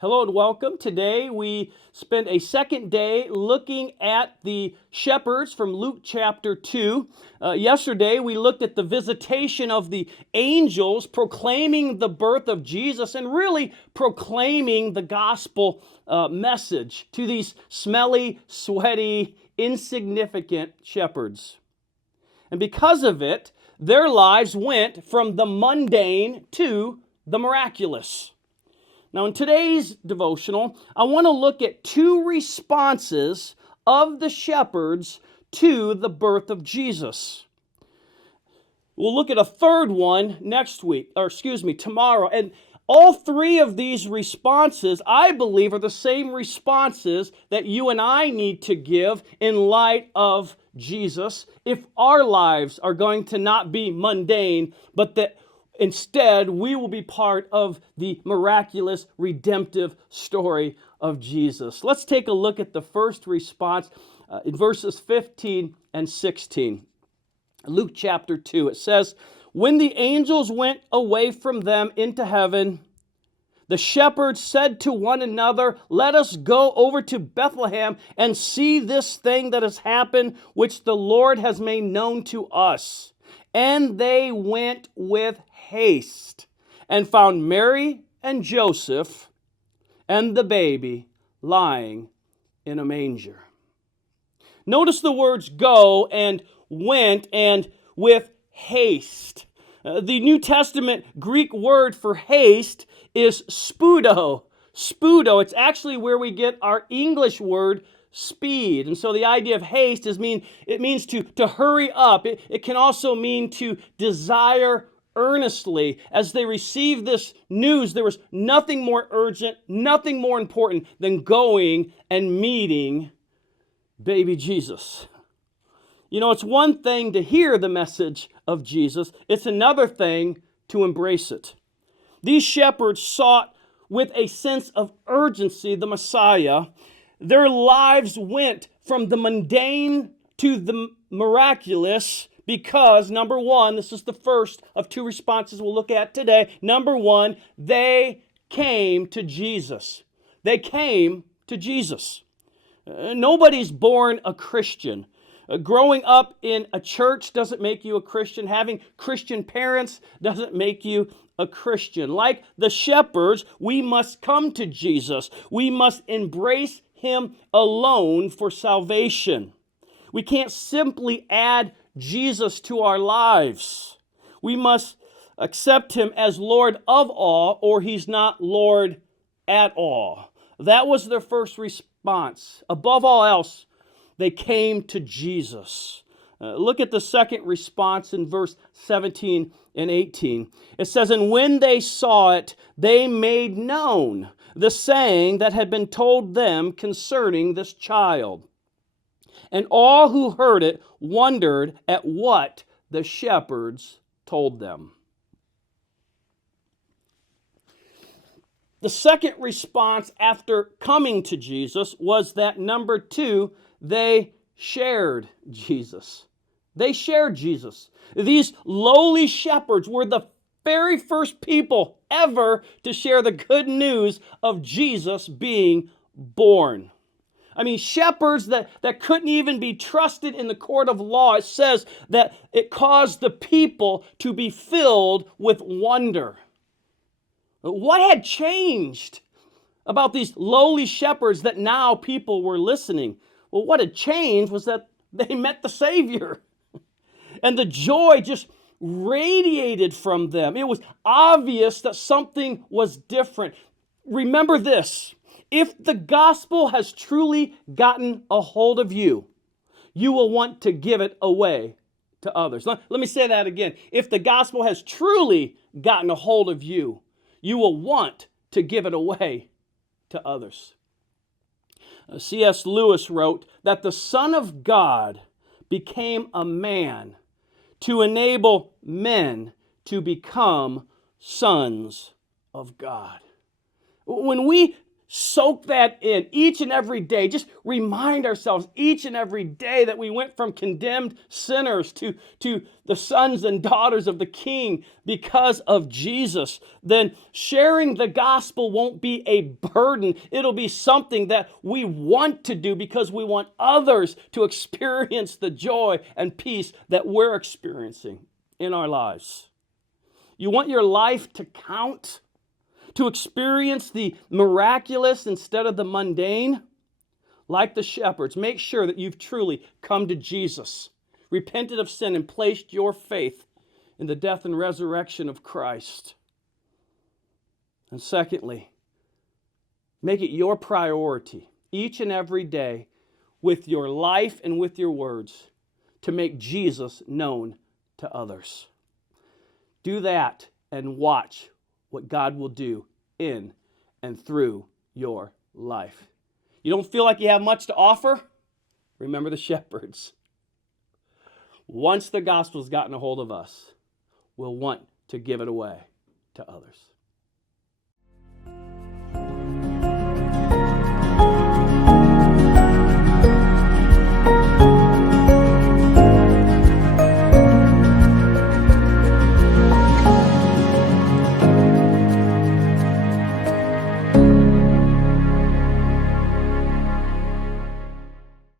Hello and welcome. Today we spend a second day looking at the shepherds from Luke chapter 2. Yesterday we looked at the visitation of the angels proclaiming the birth of Jesus and really proclaiming the gospel message to these smelly, sweaty, insignificant shepherds. And because of it, their lives went from the mundane to the miraculous. Now, in today's devotional, I want to look at two responses of the shepherds to the birth of Jesus. We'll look at a third one tomorrow. And all three of these responses, I believe, are the same responses that you and I need to give in light of Jesus if our lives are going to not be mundane, but that instead, we will be part of the miraculous, redemptive story of Jesus. Let's take a look at the first response in verses 15 and 16. Luke chapter 2, it says, "When the angels went away from them into heaven, the shepherds said to one another, 'Let us go over to Bethlehem and see this thing that has happened, which the Lord has made known to us.' And they went with haste and found Mary and Joseph and the baby lying in a manger." Notice the words go and went and with haste. The New Testament Greek word for haste is spudo. Spudo, it's actually where we get our English word speed. And so the idea of haste means to hurry up. It can also mean to desire earnestly. As they received this news, there was nothing more urgent, nothing more important than going and meeting baby Jesus. You know, it's one thing to hear the message of Jesus. It's another thing to embrace it. These shepherds sought with a sense of urgency the Messiah. Their lives went from the mundane to the miraculous because, number one, this is the first of two responses we'll look at today. Number one, they came to Jesus. They came to Jesus. Nobody's born a Christian. Growing up in a church doesn't make you a Christian. Having Christian parents doesn't make you a Christian. Like the shepherds, we must come to Jesus. We must embrace Him alone for salvation. We can't simply add Jesus to our lives. We must accept Him as Lord of all, or He's not Lord at all. That was their first response. Above all else, they came to Jesus. Look at the second response in verse 17 and 18. It says, "And when they saw it, they made known the saying that had been told them concerning this child. And all who heard it wondered at what the shepherds told them." The second response after coming to Jesus was that number two, they shared Jesus. They shared Jesus. These lowly shepherds were the very first people ever to share the good news of Jesus being born. I mean, shepherds that couldn't even be trusted in the court of law. It says that it caused the people to be filled with wonder. What had changed about these lowly shepherds that now people were listening? Well, what had changed was that they met the Savior. And the joy just radiated from them. It was obvious that something was different. Remember this: if the gospel has truly gotten a hold of you, you will want to give it away to others. Let me say that again. If the gospel has truly gotten a hold of you, you will want to give it away to others. C.S. Lewis wrote that the Son of God became a man to enable men to become sons of God. When we soak that in each and every day. Just remind ourselves each and every day that we went from condemned sinners to the sons and daughters of the King because of Jesus. Then sharing the gospel won't be a burden. It'll be something that we want to do because we want others to experience the joy and peace that we're experiencing in our lives. You want your life to count? To experience the miraculous instead of the mundane? Like the shepherds, make sure that you've truly come to Jesus, repented of sin, and placed your faith in the death and resurrection of Christ. And secondly, make it your priority each and every day with your life and with your words to make Jesus known to others. Do that and watch what God will do in and through your life. You don't feel like you have much to offer? Remember the shepherds. Once the gospel's gotten a hold of us, we'll want to give it away to others.